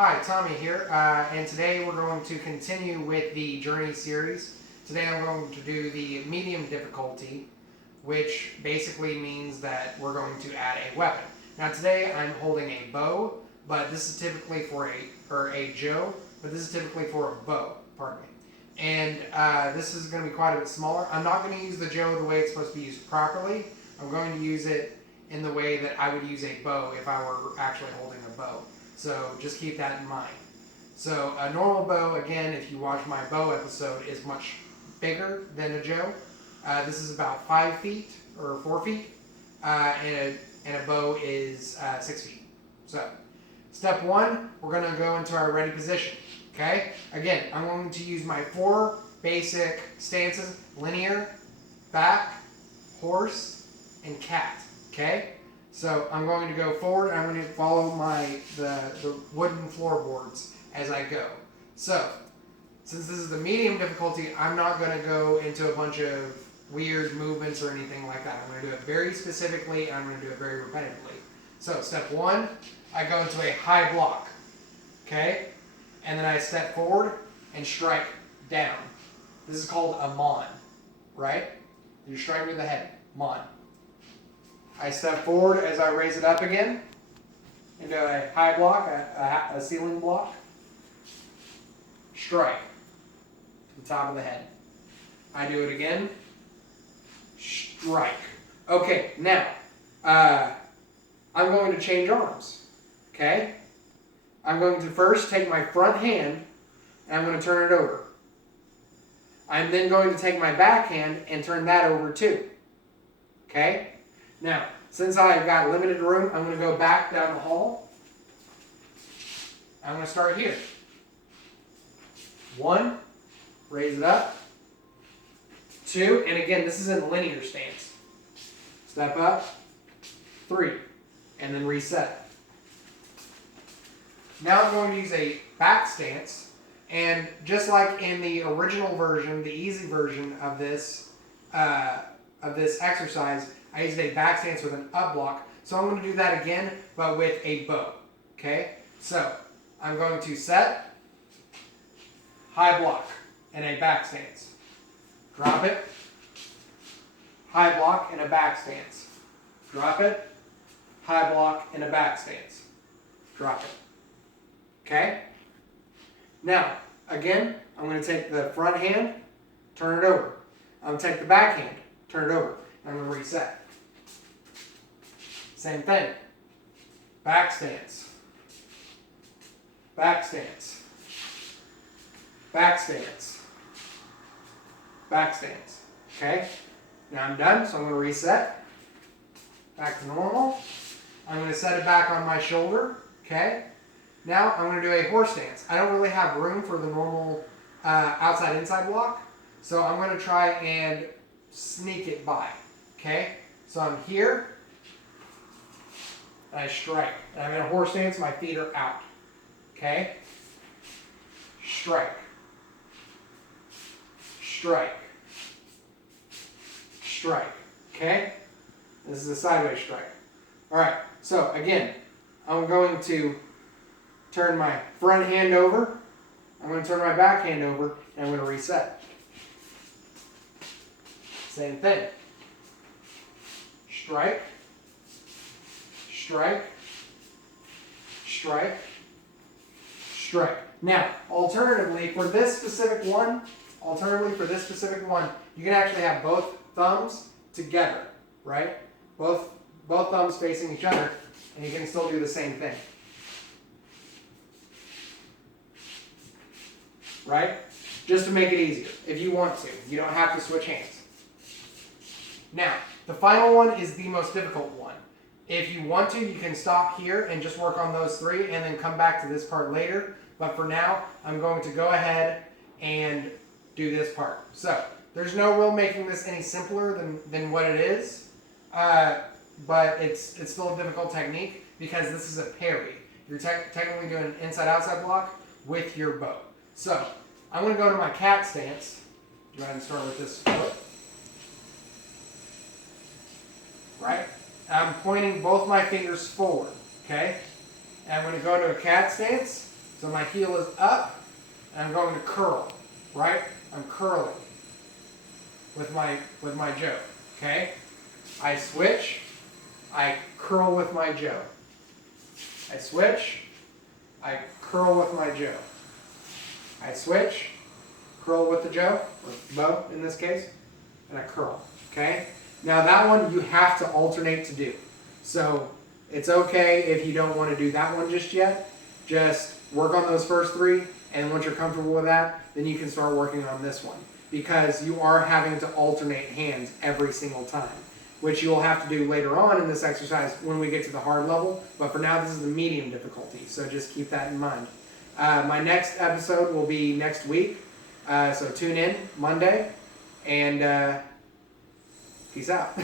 Hi, Tommy here, and today we're going to continue with the Journey series. Today I'm going to do the medium difficulty, which basically means that we're going to add a weapon. Now today I'm holding a bow, but this is typically for a Joe, but this is typically for a bow, pardon me. And this is going to be quite a bit smaller. I'm not going to use the Joe the way it's supposed to be used properly. I'm going to use it in the way that I would use a bow if I were actually holding a bow. So just keep that in mind. So a normal bow, again, if you watch my bow episode, is much bigger than a Joe. This is about 5 feet or 4 feet, and a bow is 6 feet. So step one, we're going to go into our ready position. Okay? Again, I'm going to use my 4 basic stances: linear, back, horse, and cat. Okay? So I'm going to go forward and I'm going to follow the wooden floorboards as I go. So, since this is the medium difficulty, I'm not going to go into a bunch of weird movements or anything like that. I'm going to do it very specifically and I'm going to do it very repetitively. So, step one, I go into a high block. Okay? And then I step forward and strike down. This is called a mon. Right? You're striking with the head. Mon. I step forward as I raise it up again into a high block, a ceiling block. Strike to the top of the head. I do it again. Strike. Okay, now I'm going to change arms. Okay? I'm going to first take my front hand and I'm going to turn it over. I'm then going to take my back hand and turn that over too. Okay? Now, since I've got limited room, I'm going to go back down the hall. I'm going to start here. 1, raise it up. 2, and again, this is in linear stance. Step up. 3, and then reset. Now I'm going to use a back stance, and just like in the original version, the easy version of this exercise, I used a back stance with an up block. So I'm going to do that again, but with a bow. Okay? So I'm going to set, high block, and a back stance. Drop it, high block, and a back stance. Drop it, high block, and a back stance. Drop it. Okay? Now, again, I'm going to take the front hand, turn it over. I'm going to take the back hand, turn it over. I'm going to reset. Same thing. Back stance. Back stance. Back stance. Back stance. Okay? Now I'm done, so I'm going to reset. Back to normal. I'm going to set it back on my shoulder. Okay? Now I'm going to do a horse stance. I don't really have room for the normal outside-inside block, so I'm going to try and sneak it by. Okay? So I'm here, and I strike. And I'm in a horse stance, my feet are out. Okay? Strike. Strike. Strike. Okay? This is a sideways strike. Alright, so again, I'm going to turn my front hand over, I'm going to turn my back hand over, and I'm going to reset. Same thing. Strike, strike, strike, strike. Now, alternatively for this specific one, you can actually have both thumbs together, right? Both thumbs facing each other, and you can still do the same thing. Right? Just to make it easier, if you want to. You don't have to switch hands. Now, the final one is the most difficult one. If you want to, you can stop here and just work on those 3 and then come back to this part later. But for now, I'm going to go ahead and do this part. So, there's no real making this any simpler than what it is. But it's still a difficult technique because this is a parry. You're technically doing an inside-outside block with your bow. So, I'm going to go to my cat stance. Go ahead and start with this foot. Right? I'm pointing both my fingers forward. Okay? And I'm going to go into a cat stance. So my heel is up, and I'm going to curl, right? I'm curling with my Joe, okay? I switch, I curl with my Joe. I switch, I curl with my Joe. I switch, curl with the Joe, or Bo in this case, and I curl, okay? Now that one you have to alternate to do. So it's okay if you don't want to do that one just yet. Just work on those first three, and once you're comfortable with that, then you can start working on this one. Because you are having to alternate hands every single time, which you will have to do later on in this exercise when we get to the hard level. But for now, this is the medium difficulty, so just keep that in mind. My next episode will be next week, so tune in Monday, and peace out.